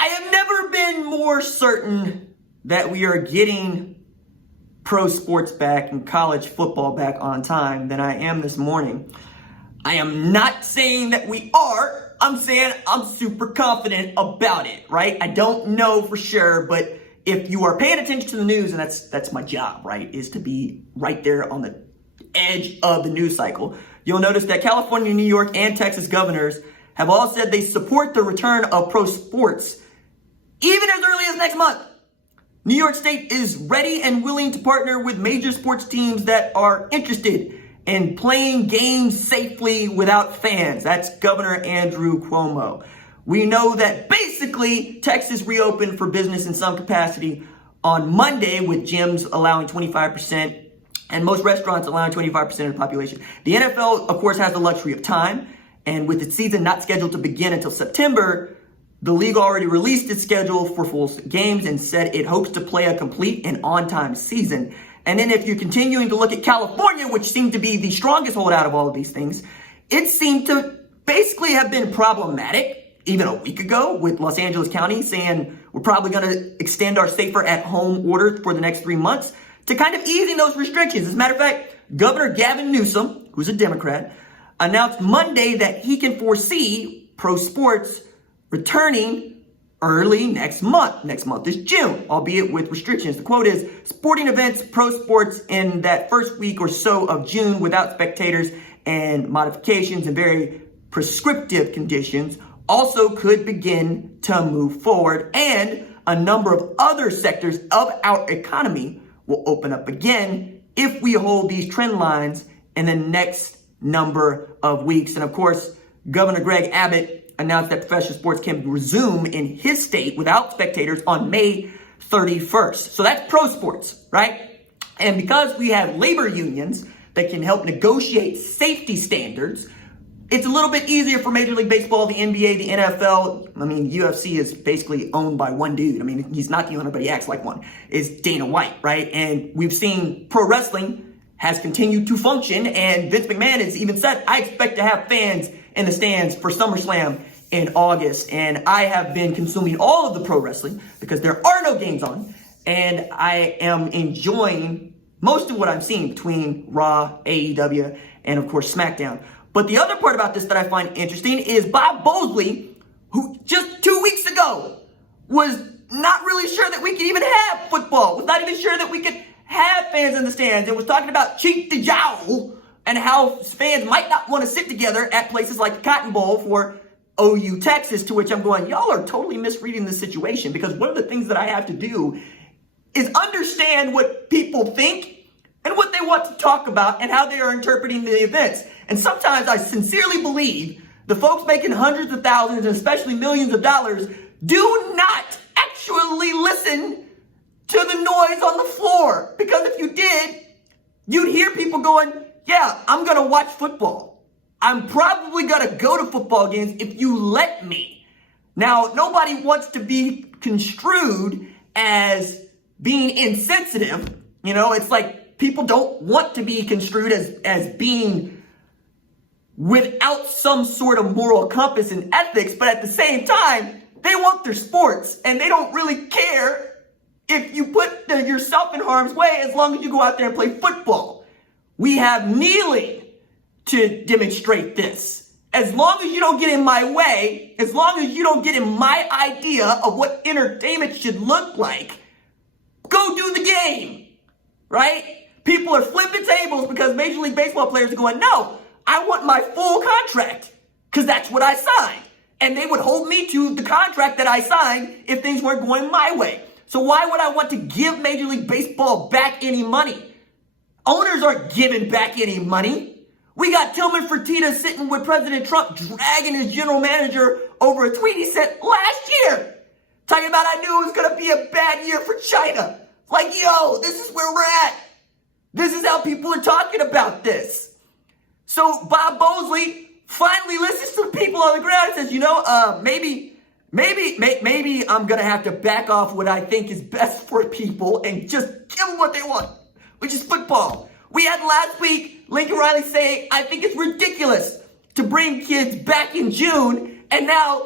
I have never been more certain that we are getting pro sports back and college football back on time than I am this morning. I am not saying that we are. I'm saying I'm super confident about it, right? I don't know for sure, but if you are paying attention to the news, and that's my job, right, is to be right there on the edge of the news cycle, you'll notice that California, New York, and Texas governors have all said they support the return of pro sports even as early as next month. New York State is ready and willing to partner with major sports teams that are interested in playing games safely without fans. That's Governor Andrew Cuomo. We know that basically Texas reopened for business in some capacity on Monday, with gyms allowing 25% and most restaurants allowing 25% of the population. The NFL, of course, has the luxury of time, and with its season not scheduled to begin until September, the league already released its schedule for full games and said it hopes to play a complete and on-time season. And then if you're continuing to look at California, which seemed to be the strongest holdout of all of these things, it seemed to basically have been problematic even a week ago, with Los Angeles County saying we're probably going to extend our safer at home order for the next 3 months to kind of easing those restrictions. As a matter of fact, Governor Gavin Newsom, who's a Democrat, announced Monday that he can foresee pro sports returning early next month. Next month is June, albeit with restrictions. The quote is, sporting events, pro sports in that first week or so of June without spectators and modifications and very prescriptive conditions also could begin to move forward, and a number of other sectors of our economy will open up again if we hold these trend lines in the next number of weeks. And of course, Governor Greg Abbott announced that professional sports can resume in his state without spectators on May 31st. So that's pro sports, right? And because we have labor unions that can help negotiate safety standards, it's a little bit easier for Major League Baseball, the NBA, the NFL. I mean, UFC is basically owned by one dude. I mean, he's not the owner, but he acts like one. Is Dana White, right? And we've seen pro wrestling has continued to function, and Vince McMahon has even said, I expect to have fans in the stands for SummerSlam in August. And I have been consuming all of the pro wrestling because there are no games on, and I am enjoying most of what I'm seeing between Raw, AEW, and of course SmackDown. But the other part about this that I find interesting is Bob Bowlsby, who just 2 weeks ago was not really sure that we could even have football, was not even sure that we could have fans in the stands, and was talking about cheek to jowl and how fans might not want to sit together at places like the Cotton Bowl for OU Texas, to which I'm going, y'all are totally misreading the situation, because one of the things that I have to do is understand what people think and what they want to talk about and how they are interpreting the events. And sometimes I sincerely believe the folks making hundreds of thousands and especially millions of dollars do not actually listen to the noise on the floor. Because if you did, you'd hear people going, yeah, I'm going to watch football. I'm probably going to go to football games if you let me. Now, nobody wants to be construed as being insensitive. You know, it's like people don't want to be construed as being without some sort of moral compass and ethics, but at the same time, they want their sports, and they don't really care if you put yourself in harm's way as long as you go out there and play football. We have kneeling to demonstrate this. As long as you don't get in my way, as long as you don't get in my idea of what entertainment should look like, go do the game, right? People are flipping tables because Major League Baseball players are going, no, I want my full contract because that's what I signed. And they would hold me to the contract that I signed if things weren't going my way. So why would I want to give Major League Baseball back any money? Owners aren't giving back any money. We got Tillman Fertitta sitting with President Trump dragging his general manager over a tweet he sent last year, talking about, I knew it was going to be a bad year for China. Like, yo, this is where we're at. This is how people are talking about this. So Bob Bowlsby finally listens to the people on the ground and says, you know, maybe I'm going to have to back off what I think is best for people and just give them what they want, which is football. We had last week Lincoln Riley say, I think it's ridiculous to bring kids back in June. And now,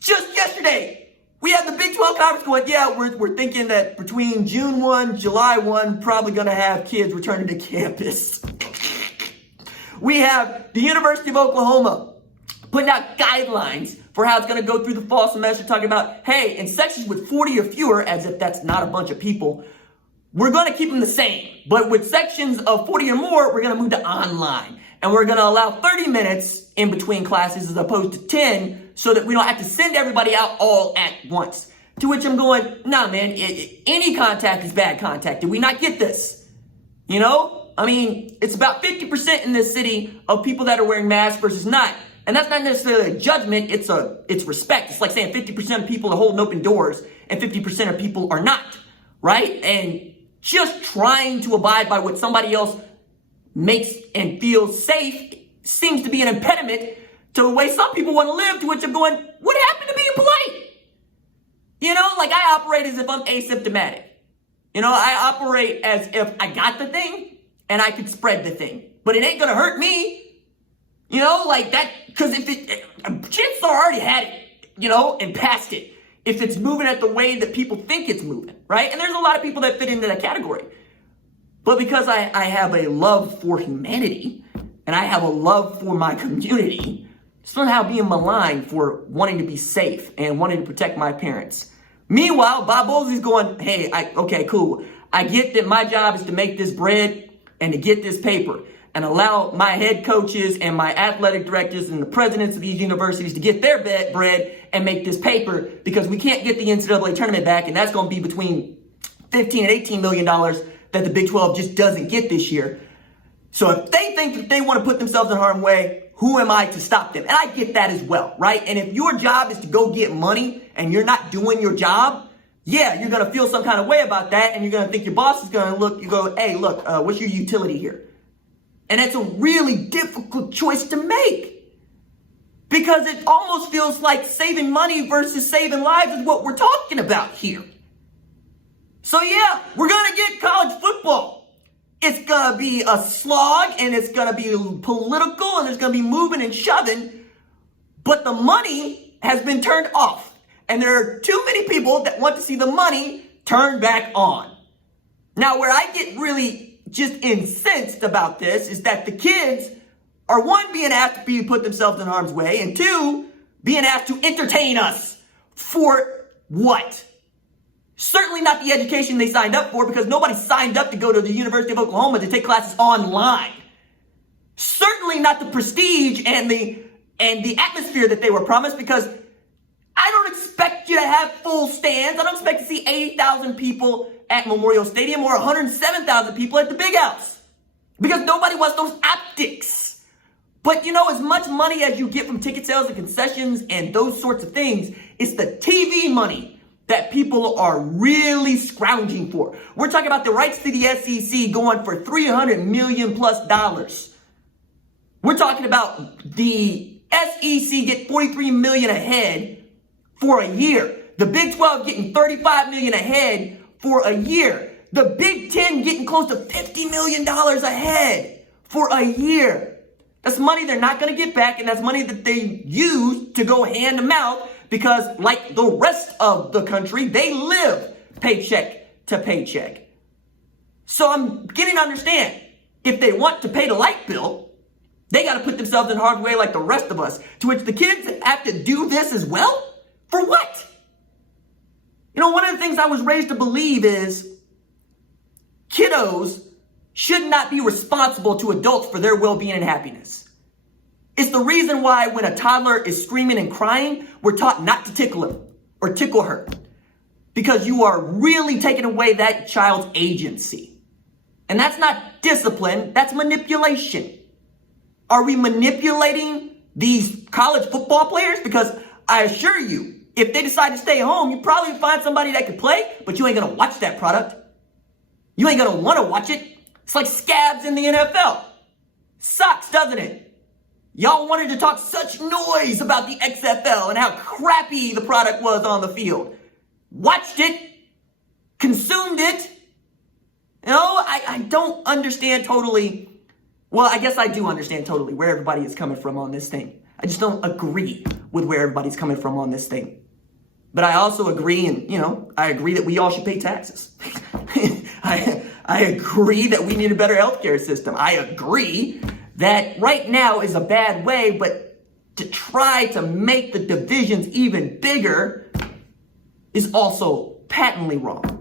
just yesterday, We have the Big 12 Conference going, yeah, we're thinking that between June 1, July 1, probably going to have kids returning to campus. We have the University of Oklahoma putting out guidelines for how it's going to go through the fall semester, talking about, hey, in sections with 40 or fewer, as if that's not a bunch of people, we're going to keep them the same. But with sections of 40 or more, we're going to move to online. And we're going to allow 30 minutes in between classes as opposed to 10 so that we don't have to send everybody out all at once. To which I'm going, nah, man, any contact is bad contact. Did we not get this? You know? I mean, it's about 50% in this city of people that are wearing masks versus not. And that's not necessarily a judgment. It's respect. It's like saying 50% of people are holding open doors and 50% of people are not. Right? And just trying to abide by what somebody else makes and feels safe seems to be an impediment to the way some people want to live, to which I'm going, what happened to being polite? You know, like I operate as if I'm asymptomatic. You know, I operate as if I got the thing and I could spread the thing, but it ain't going to hurt me. You know, like that, because chances are I already had it, you know, and passed it. If it's moving at the way that people think it's moving, right? And there's a lot of people that fit into that category. But because I have a love for humanity and I have a love for my community, somehow being maligned for wanting to be safe and wanting to protect my parents. Meanwhile, Bob Bowlsby's going, hey, okay, cool. I get that my job is to make this bread and to get this paper and allow my head coaches and my athletic directors and the presidents of these universities to get their bread and make this paper because we can't get the NCAA tournament back, and that's going to be between $15 and $18 million that the Big 12 just doesn't get this year. So if they think that they want to put themselves in harm's way, who am I to stop them? And I get that as well, right? And if your job is to go get money and you're not doing your job, yeah, you're going to feel some kind of way about that, and you're going to think your boss is going to look, you go, hey, look, what's your utility here? And it's a really difficult choice to make because it almost feels like saving money versus saving lives is what we're talking about here. So yeah, we're going to get college football. It's going to be a slog and it's going to be political and there's going to be moving and shoving, but the money has been turned off. And there are too many people that want to see the money turned back on. Now, where I get really just incensed about this is that the kids are, one, being asked to put themselves in harm's way, and two, being asked to entertain us for what? Certainly not the education they signed up for, because nobody signed up to go to the University of Oklahoma to take classes online. Certainly not the prestige and the atmosphere that they were promised, because I don't expect you to have full stands. I don't expect to see 80,000 people at Memorial Stadium or 107,000 people at the Big House, because nobody wants those optics. But you know, as much money as you get from ticket sales and concessions and those sorts of things, it's the TV money that people are really scrounging for. We're talking about the rights to the SEC going for $300 million plus. We're talking about the SEC get $43 million ahead for a year. The Big 12 getting $35 million ahead for a year. The Big 10 getting close to $50 million ahead for a year. That's money they're not going to get back, and that's money that they use to go hand to mouth because, like the rest of the country, they live paycheck to paycheck. So I'm getting to understand, if they want to pay the light bill, they got to put themselves in harm's way like the rest of us, to which the kids have to do this as well? For what? You know, one of the things I was raised to believe is kiddos should not be responsible to adults for their well-being and happiness. It's the reason why when a toddler is screaming and crying, we're taught not to tickle him or tickle her, because you are really taking away that child's agency. And that's not discipline, that's manipulation. Are we manipulating these college football players? Because I assure you, if they decide to stay home, you probably find somebody that could play, but you ain't going to watch that product. You ain't going to want to watch it. It's like scabs in the NFL. Sucks, doesn't it? Y'all wanted to talk such noise about the XFL and how crappy the product was on the field. Watched it. Consumed it. You know, I don't understand totally. Well, I guess I do understand totally where everybody is coming from on this thing. I just don't agree with where everybody's coming from on this thing. But I also agree, and I agree that we all should pay taxes. I agree that we need a better healthcare system. I agree that right now is a bad way, but to try to make the divisions even bigger is also patently wrong.